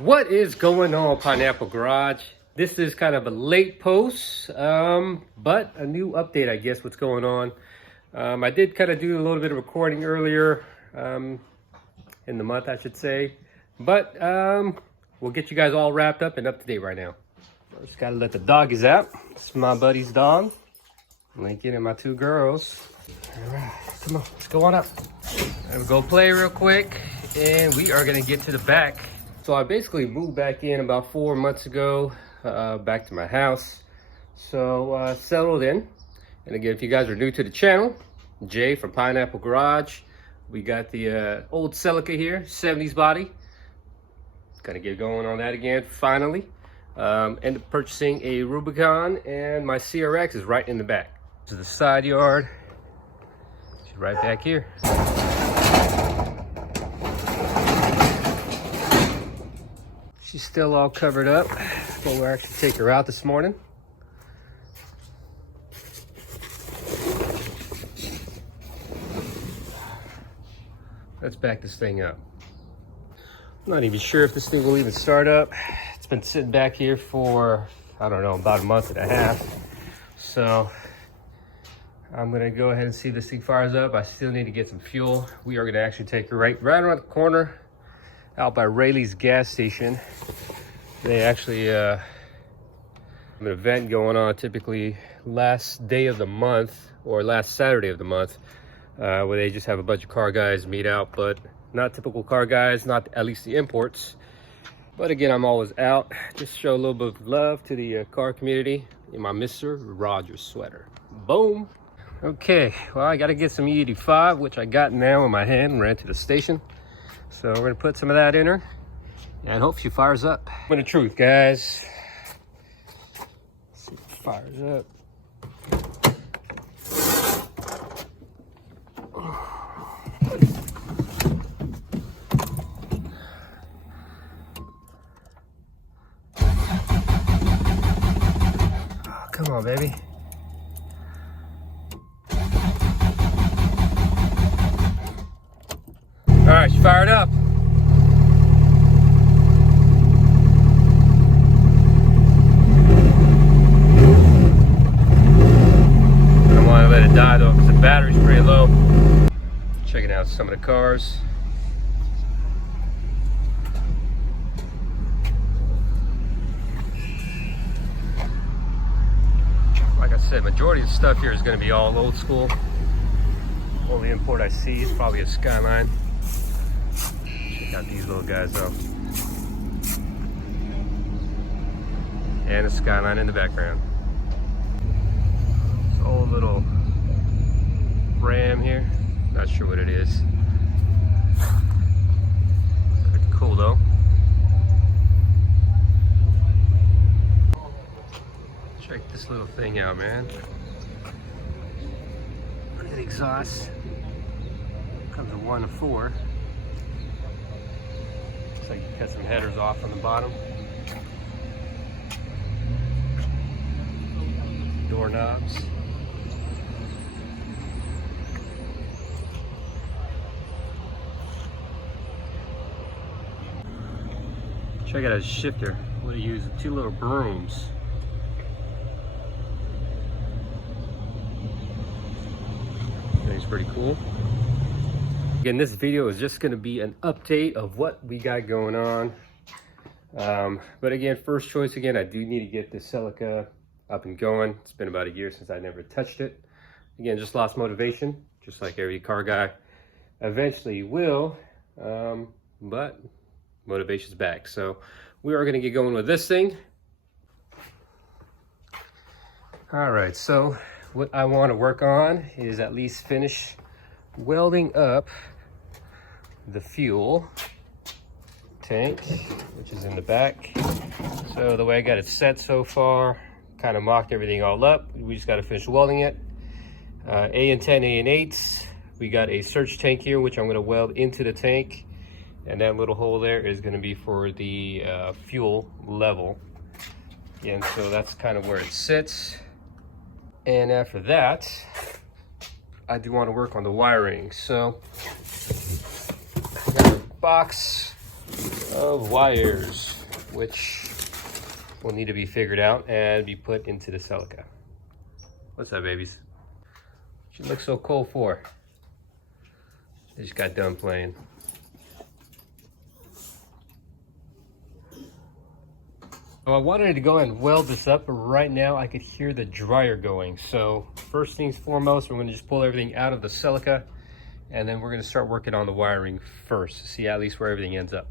What is going on, Pineapple Garage? This is kind of a late post, but a new update, I guess, what's going on. I did kind of do a little bit of recording earlier in the month, I should say. But we'll get you guys all wrapped up and up to date right now. First, gotta let the doggies out. This is my buddy's dog, Lincoln, and my two girls. All right, come on, let's go on up. We'll go play real quick, and we are gonna get to the back. So I basically moved back in about 4 months ago, back to my house. So settled in. And again, if you guys are new to the channel, Jay from Pineapple Garage. We got the old Celica here, 70s body. Gonna get going on that again, finally. Ended up purchasing a Rubicon, and my CRX is right in the back. This is the side yard. She's right back here. She's still all covered up, but we'll actually take her out this morning. Let's back this thing up. I'm not even sure if this thing will even start up. It's been sitting back here for, I don't know, about a month and a half. So I'm gonna go ahead and see if this thing fires up. I still need to get some fuel. We are gonna actually take her right around the corner out by Rayleigh's gas station. They actually have an event going on typically last day of the month or last Saturday of the month, where they just have a bunch of car guys meet out, but not typical car guys, not at least the imports. But again, I'm always out, just show a little bit of love to the car community in my Mr. Rogers sweater. Boom. Okay, well, I gotta get some E85, which I got now in my hand and ran to the station. So we're gonna put some of that in her and hope she fires up. But the truth, guys, let's see if it fires up. Oh, come on, baby. All right, she fired up. I don't want to let it die though, because the battery's pretty low. Checking out some of the cars. Like I said, majority of the stuff here is going to be all old school. Only import I see is probably a Skyline. Check out these little guys though. And a Skyline in the background. This old little Ram here. Not sure what it is. Pretty cool though. Check this little thing out, man. Look at the exhaust. Comes with 1 to 4. Looks like you cut some headers off on the bottom. Doorknobs. Check out his shifter. What he used, 2 little brooms. It's pretty cool. Again, this video is just going to be an update of what we got going on. But again, first choice, again, I do need to get this Celica up and going. It's been about a year since I never touched it. Again, just lost motivation, just like every car guy eventually will. But motivation's back. So we are going to get going with this thing. All right, so what I want to work on is at least finish welding up the fuel tank, which is in the back. So the way I got it set so far, kind of mocked everything all up. We just got to finish welding it. A and 10, A and 8s. We got a search tank here, which I'm going to weld into the tank. And that little hole there is going to be for the fuel level. And so that's kind of where it sits. And after that, I do want to work on the wiring. So I got a box of wires, which will need to be figured out and be put into the silica. What's up, babies? She looks so cold for. They just got done playing. So I wanted to go ahead and weld this up, but right now I could hear the dryer going. So first things foremost, we're going to just pull everything out of the silica, and then we're going to start working on the wiring first to see at least where everything ends up.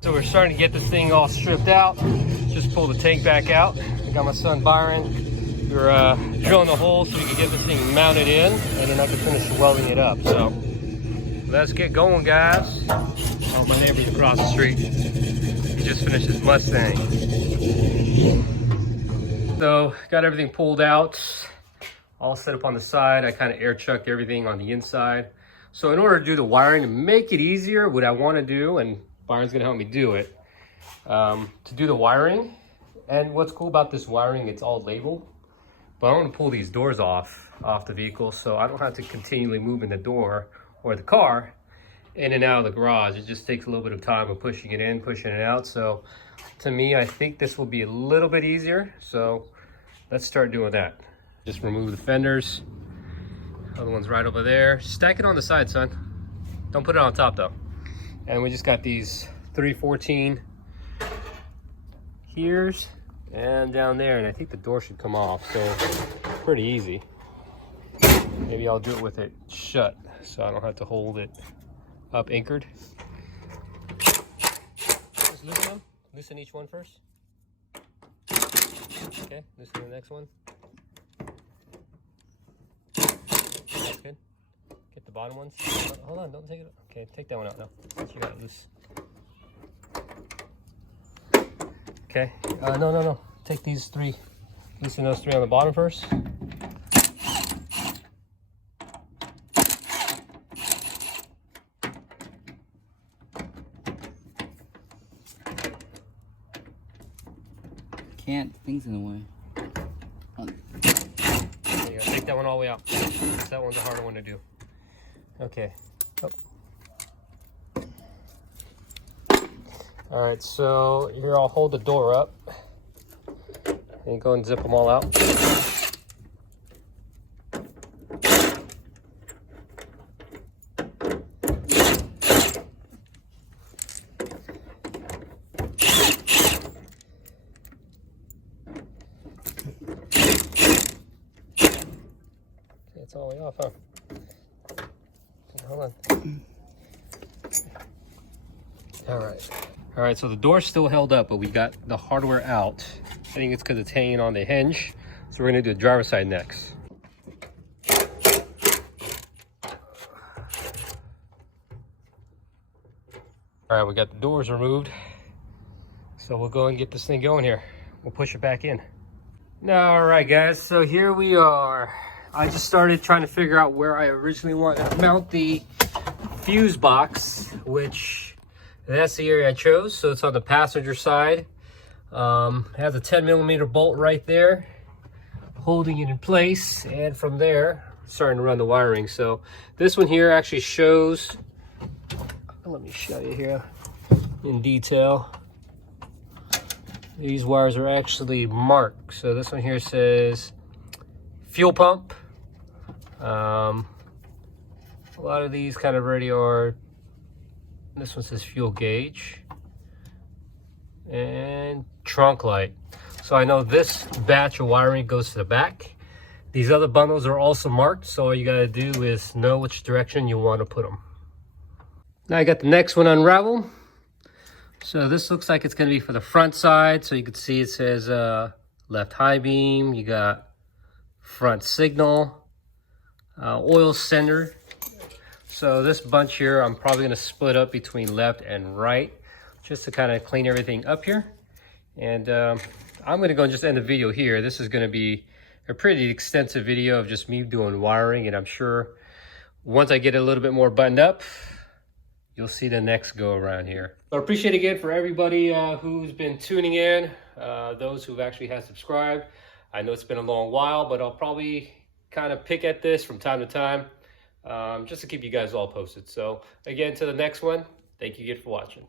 So we're starting to get this thing all stripped out. Just pull the tank back out. I got my son Byron. We're drilling the hole so we can get this thing mounted in, and then I can finish welding it up. So let's get going, guys. Oh, my neighbor's across the street. He just finished his Mustang. So got everything pulled out, all set up on the side. I kind of air chucked everything on the inside. So in order to do the wiring, to make it easier, what I want to do, and Byron's gonna help me do it, to do the wiring. And what's cool about this wiring, it's all labeled, but I want to pull these doors off the vehicle so I don't have to continually move in the door or the car in and out of the garage. It just takes a little bit of time of pushing it in, pushing it out. So to me, I think this will be a little bit easier. So let's start doing that. Just remove the fenders. Other one's right over there. Stack it on the side, son. Don't put it on top though. And we just got these 314 here's and down there, and I think the door should come off, so pretty easy. Maybe I'll do it with it shut so I don't have to hold it up anchored. Just loosen them. Loosen each one first. Okay, loosen the next one. That's good. Get the bottom ones. Hold on, don't take it. Okay, take that one out now. Since you got it loose. Okay. No. Take these three. Loosen those three on the bottom first. Can't. Things in the way. There you go. Take that one all the way out. That one's a harder one to do. Okay. Oh. All right, so here I'll hold the door up and go and zip them all out. It's all the way off, huh? Hold on. All right, so the door's still held up, but we got the hardware out. I think it's because it's hanging on the hinge. So we're gonna do the driver's side next. All right, we got the doors removed. So we'll go and get this thing going here. We'll push it back in. Now, all right, guys, so here we are. I just started trying to figure out where I originally wanted to mount the fuse box, which that's the area I chose. So it's on the passenger side. It has a 10mm bolt right there, holding it in place. And from there, starting to run the wiring. So this one here actually shows, let me show you here in detail. These wires are actually marked. So this one here says fuel pump. A lot of these kind of already are. This one says fuel gauge and trunk light. So I know this batch of wiring goes to the back. These other bundles are also marked, so all you gotta do is know which direction you want to put them. Now I got the next one unraveled. So this looks like it's gonna be for the front side. So you can see it says left high beam. You got front signal, oil sender. So this bunch here, I'm probably gonna split up between left and right, just to kind of clean everything up here. And I'm gonna go and just end the video here. This is gonna be a pretty extensive video of just me doing wiring, and I'm sure once I get it a little bit more buttoned up, you'll see the next go around here. So I appreciate again for everybody who's been tuning in, those who've actually had subscribed. I know it's been a long while, but I'll probably kind of pick at this from time to time, just to keep you guys all posted. So again, to the next one, thank you again for watching.